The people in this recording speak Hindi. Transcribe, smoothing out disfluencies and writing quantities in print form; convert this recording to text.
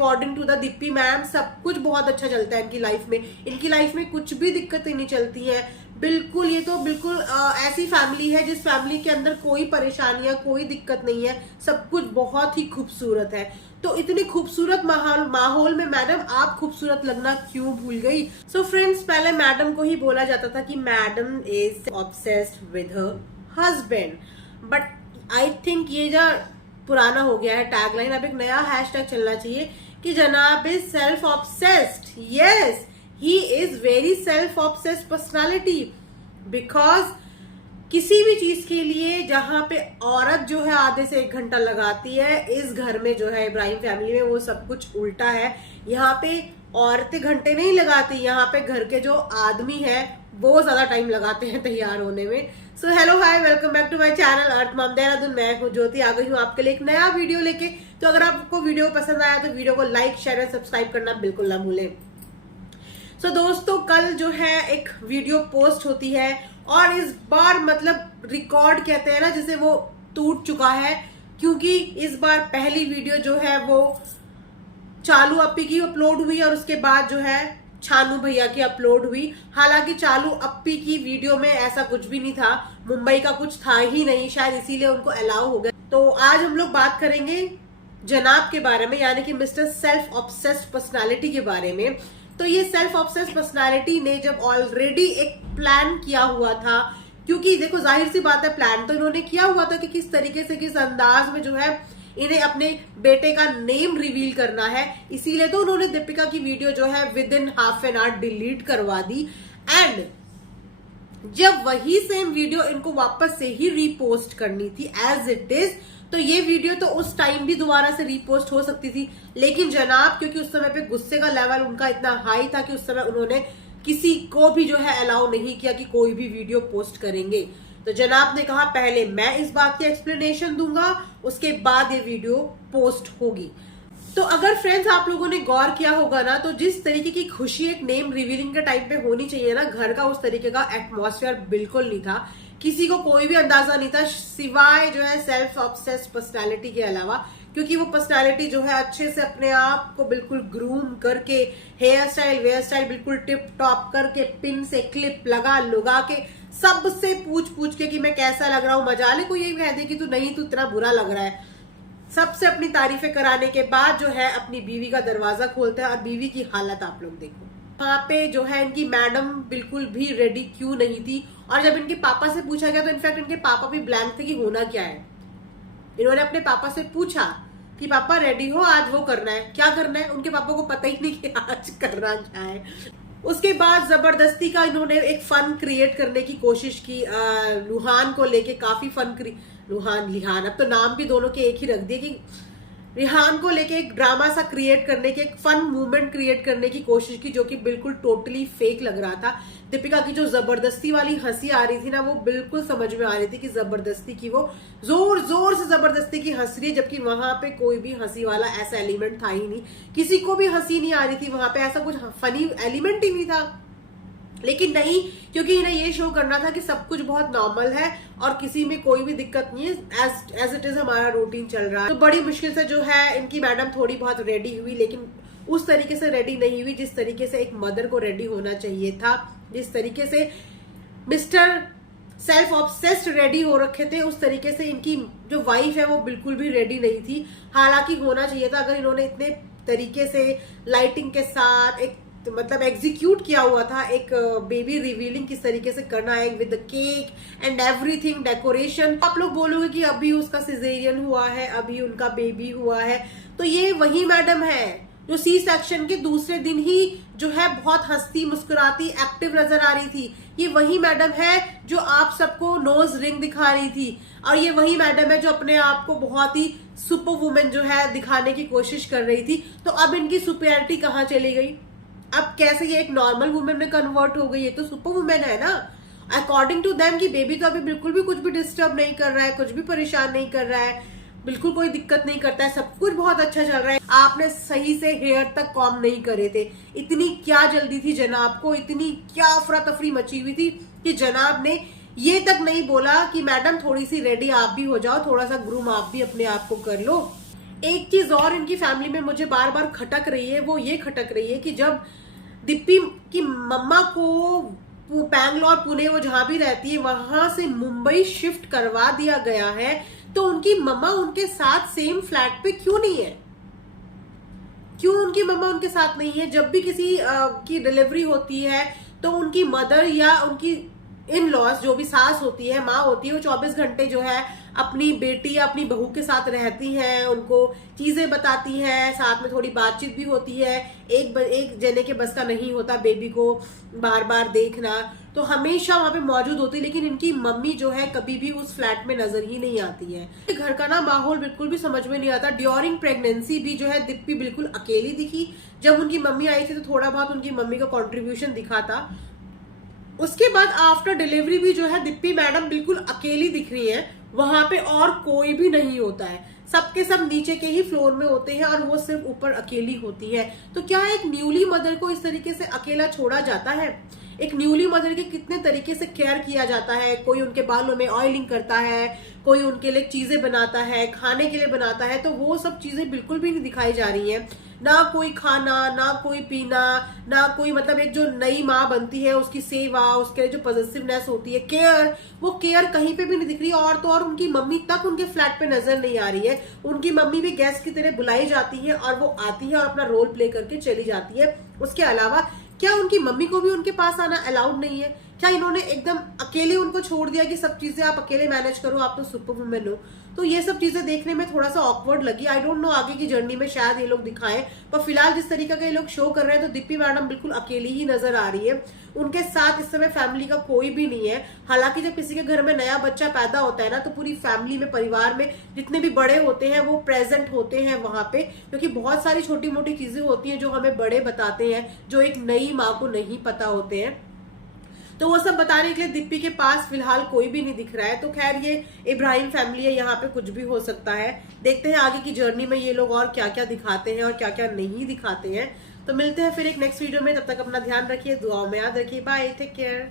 According to the Deepti ma'am सब कुछ बहुत अच्छा चलता है इनकी लाइफ में। इनकी लाइफ में कुछ भी दिक्कतें नहीं चलती हैं बिल्कुल। ये तो बिल्कुल ऐसी फैमिली है जिस फैमिली के अंदर कोई परेशानियां, कोई दिक्कत नहीं है, सब कुछ बहुत ही खूबसूरत है। तो इतनी खूबसूरत माहौल में मैडम आप खूबसूरत लगना क्यों भूल गई? सो फ्रेंड्स, पहले मैडम को ही बोला जाता था कि madam is obsessed with her husband, but I think ये जो पुराना हो गया है टैगलाइन, अब एक नया हैशटैग चलना चाहिए कि जनाब is self obsessed. Yes, he is very self obsessed personality, because किसी भी चीज के लिए जहां पे औरत जो है आधे से 1 घंटा लगाती है, इस घर में जो है इब्राहिम फैमिली में वो सब कुछ उल्टा है। यहाँ पे औरतें घंटे नहीं लगाती, यहाँ पे घर के जो आदमी है वो ज्यादा टाइम लगाते हैं तैयार होने में। So hello hi, welcome back to my channel earth mom Dehradun. मैं हूँ ज्योति, आ गई हूँ आपके लिए एक नया वीडियो लेके। तो अगर आपको वीडियो पसंद आया तो वीडियो को लाइक, शेयर और सब्सक्राइब करना बिल्कुल ना भूलें। सो दोस्तों, कल जो है एक वीडियो पोस्ट होती है और इस बार मतलब रिकॉर्ड कहते हैं ना, जिसे वो टूट चुका है, क्योंकि इस बार पहली वीडियो जो है वो चालू अप्पी की अपलोड हुई और उसके बाद जो है छानू भैया की अपलोड हुई। हालांकि चालू अप्पी की वीडियो में ऐसा कुछ भी नहीं था, मुंबई का कुछ था ही नहीं, शायद इसीलिए उनको अलाउ हो गया। तो आज हम लोग बात करेंगे जनाब के बारे में, यानी कि मिस्टर सेल्फ ऑब्सेस्ड पर्सनालिटी के बारे में। तो ये सेल्फ ऑब्सेस्ड पर्सनालिटी ने जब ऑलरेडी एक प्लान किया हुआ था, क्योंकि देखो जाहिर सी बात है प्लान तो इन्होंने किया हुआ था कि किस तरीके से, किस अंदाज में जो है इन्हें अपने बेटे का नेम रिवील करना है। इसीलिए तो उन्होंने दीपिका की वीडियो जो है with in half an hour delete करवा दी। एंड जब वही सेम वीडियो इनको वापस से ही रीपोस्ट करनी थी एज इट इज, तो ये वीडियो तो उस टाइम भी दोबारा से रीपोस्ट हो सकती थी, लेकिन जनाब क्योंकि उस समय पे गुस्से का लेवल उनका इतना हाई था कि उस समय उन्होंने किसी को भी जो है अलाउ नहीं किया कि कोई भी वीडियो पोस्ट करेंगे। तो जनाब ने कहा पहले मैं इस बात की एक्सप्लेनेशन दूंगा, उसके बाद ये वीडियो पोस्ट होगी। तो अगर फ्रेंड्स आप लोगों ने गौर किया होगा ना, तो जिस तरीके की खुशी एक नेम रिवीलिंग के टाइम पे होनी चाहिए ना, घर का उस तरीके का एटमॉस्फेयर बिल्कुल नहीं था। किसी को कोई भी अंदाजा नहीं था सिवाय जो है सेल्फ ऑब्सेस्ड पर्सनालिटी के अलावा, क्योंकि वो पर्सनालिटी जो है अच्छे से अपने आप को बिल्कुल ग्रूम करके, हेयर स्टाइल बिल्कुल टिप टॉप करके, पिन से क्लिप लगा के, सबसे पूछ के कि मैं कैसा लग रहा हूँ, मजा ले कोई ये कह दे कि तू नहीं, तू इतना बुरा लग रहा है, सबसे अपनी तारीफें कराने के बाद जो है अपनी बीवी का दरवाजा खोलता है। और बीवी की हालत आप लोग देखो, वहां पे जो है इनकी मैडम बिल्कुल भी रेडी क्यों नहीं थी। और जब इनके पापा से पूछा गया तो इनफैक्ट इनके पापा भी ब्लैंक थे कि होना क्या है। इन्होंने अपने पापा से पूछा कि पापा रेडी हो, आज वो करना है, क्या करना है। उनके पापा को पता ही नहीं कि आज करना क्या है। उसके बाद जबरदस्ती का इन्होंने एक फन क्रिएट करने की कोशिश की लुहान को लेके, काफी फन लिहान, अब तो नाम भी दोनों के एक ही रख दिए कि रिहान को लेके एक ड्रामा सा क्रिएट करने की, एक फन मूवमेंट क्रिएट करने की कोशिश की, जो कि बिल्कुल टोटली फेक लग रहा था। दीपिका की जो जबरदस्ती वाली हंसी आ रही थी ना, वो बिल्कुल समझ में आ रही थी कि जबरदस्ती की वो जोर से जबरदस्ती की हंस रही है, जबकि वहां पे कोई भी हंसी वाला ऐसा एलिमेंट था ही नहीं। किसी को भी हंसी नहीं आ रही थी, वहां पे ऐसा कुछ फनी एलिमेंट ही नहीं था। लेकिन नहीं, क्योंकि इन्हें ये शो करना था कि सब कुछ बहुत नॉर्मल है और किसी में कोई भी दिक्कत नहीं है, एज इट इज हमारा रूटीन चल रहा है। तो बड़ी मुश्किल से जो है इनकी मैडम थोड़ी बहुत रेडी हुई, लेकिन उस तरीके से रेडी नहीं हुई जिस तरीके से एक मदर को रेडी होना चाहिए था। जिस तरीके से मिस्टर सेल्फ ऑब्सेस्ड रेडी हो रखे थे, उस तरीके से इनकी जो वाइफ है वो बिल्कुल भी रेडी नहीं थी। हालांकि होना चाहिए था, अगर इन्होंने इतने तरीके से लाइटिंग के साथ एक तो मतलब एग्जीक्यूट किया हुआ था, एक बेबी रिवीलिंग किस तरीके से करना है with cake and everything, decoration. आप लोग बोलोगे कि अभी उसका सिजेरियन हुआ है, अभी उनका बेबी हुआ है, तो ये वही मैडम है जो सी सेक्शन के दूसरे दिन ही जो है बहुत हंसती मुस्कुराती एक्टिव नजर आ रही थी। ये वही मैडम है जो आप सबको नोज रिंग दिखा रही थी, और ये वही मैडम है जो अपने आप को बहुत ही सुपर वुमेन जो है दिखाने की कोशिश कर रही थी। तो अब इनकी सुपीरियरिटी कहाँ चली गई? अब कैसे ये एक नॉर्मल वुमेन में कन्वर्ट हो गई? ये तो सुपर वुमेन है ना अकॉर्डिंग टू देम, कि बेबी तो अभी बिल्कुल भी कुछ भी डिस्टर्ब नहीं कर रहा है, कुछ भी परेशान नहीं कर रहा है, बिल्कुल कोई दिक्कत नहीं करता है, सब कुछ बहुत अच्छा चल रहा है। आपने सही से हेयर तक कॉम नहीं करे थे, इतनी क्या जल्दी थी जनाब को, इतनी क्या अफरा तफरी मची हुई थी कि जनाब ने ये तक नहीं बोला कि मैडम थोड़ी सी रेडी आप भी हो जाओ, थोड़ा सा ग्रूम आप भी अपने आप को कर लो। एक चीज और इनकी फैमिली में मुझे बार बार खटक रही है, वो ये खटक रही है कि जब दिप्पी की मम्मा को बैंगलोर, पुणे, वो जहां भी रहती है वहां से मुंबई शिफ्ट करवा दिया गया है, तो उनकी मम्मा उनके साथ सेम फ्लैट पे क्यों नहीं है? क्यों उनकी मम्मा उनके साथ नहीं है? जब भी किसी की डिलीवरी होती है तो उनकी मदर या उनकी इन लॉज, जो भी सास होती है, माँ होती है, वो 24 घंटे जो है अपनी बेटी या अपनी बहू के साथ रहती हैं, उनको चीजें बताती हैं, साथ में थोड़ी बातचीत भी होती है। एक जने के बस का नहीं होता बेबी को बार बार देखना, तो हमेशा वहां पे मौजूद होती है। लेकिन इनकी मम्मी जो है कभी भी उस फ्लैट में नजर ही नहीं आती है। घर का ना माहौल बिल्कुल भी समझ में नहीं आता। ड्यूरिंग प्रेगनेंसी भी जो है दिप्पी बिल्कुल अकेली दिखी। जब उनकी मम्मी आई थी तो थोड़ा बहुत उनकी मम्मी का कॉन्ट्रीब्यूशन दिखा था। उसके बाद आफ्टर डिलीवरी भी जो है दिप्पी मैडम बिल्कुल अकेली दिख रही है। वहां पे और कोई भी नहीं होता है, सबके सब नीचे के ही फ्लोर में होते हैं और वो सिर्फ ऊपर अकेली होती है। तो क्या एक न्यूली मदर को इस तरीके से अकेला छोड़ा जाता है? एक न्यूली मदर के कितने तरीके से केयर किया जाता है। कोई उनके बालों में ऑयलिंग करता है, कोई उनके लिए चीजें बनाता है, खाने के लिए बनाता है, तो वो सब चीजें बिल्कुल भी नहीं दिखाई जा रही है। ना कोई खाना, ना कोई पीना, ना कोई मतलब एक जो नई माँ बनती है उसकी सेवा, उसके जो पॉजिटिवनेस होती है, केयर, वो केयर कहीं पे भी नहीं दिख रही। और तो और उनकी मम्मी तक उनके फ्लैट पे नजर नहीं आ रही है। उनकी मम्मी भी गेस्ट की तरह बुलाई जाती है और वो आती है और अपना रोल प्ले करके चली जाती है। उसके अलावा क्या उनकी मम्मी को भी उनके पास आना अलाउड नहीं है? क्या इन्होंने एकदम अकेले उनको छोड़ दिया कि सब चीजें आप अकेले मैनेज करो, आप तो सुपर वुमेन हो? तो ये सब चीजें देखने में थोड़ा सा ऑकवर्ड लगी। आई डोंट नो आगे की जर्नी में शायद ये लोग दिखाएं, पर फिलहाल जिस तरीके का ये लोग शो कर रहे हैं तो दिप्पी मैडम बिल्कुल अकेली ही नजर आ रही है। उनके साथ इस समय फैमिली का कोई भी नहीं है। हालांकि जब किसी के घर में नया बच्चा पैदा होता है ना, तो पूरी फैमिली में, परिवार में जितने भी बड़े होते हैं वो प्रेजेंट होते हैं वहां पे, क्योंकि बहुत सारी छोटी मोटी चीजें होती हैं जो हमें बड़े बताते हैं, जो एक नई माँ को नहीं पता होते हैं। तो वो सब बताने के लिए दिप्पी के पास फिलहाल कोई भी नहीं दिख रहा है। तो खैर ये इब्राहिम फैमिली है, यहाँ पे कुछ भी हो सकता है। देखते हैं आगे की जर्नी में ये लोग और क्या क्या दिखाते हैं और क्या क्या नहीं दिखाते हैं। तो मिलते हैं फिर एक नेक्स्ट वीडियो में। तब तक अपना ध्यान रखिए, दुआओं में याद रखिए। Bye, take care.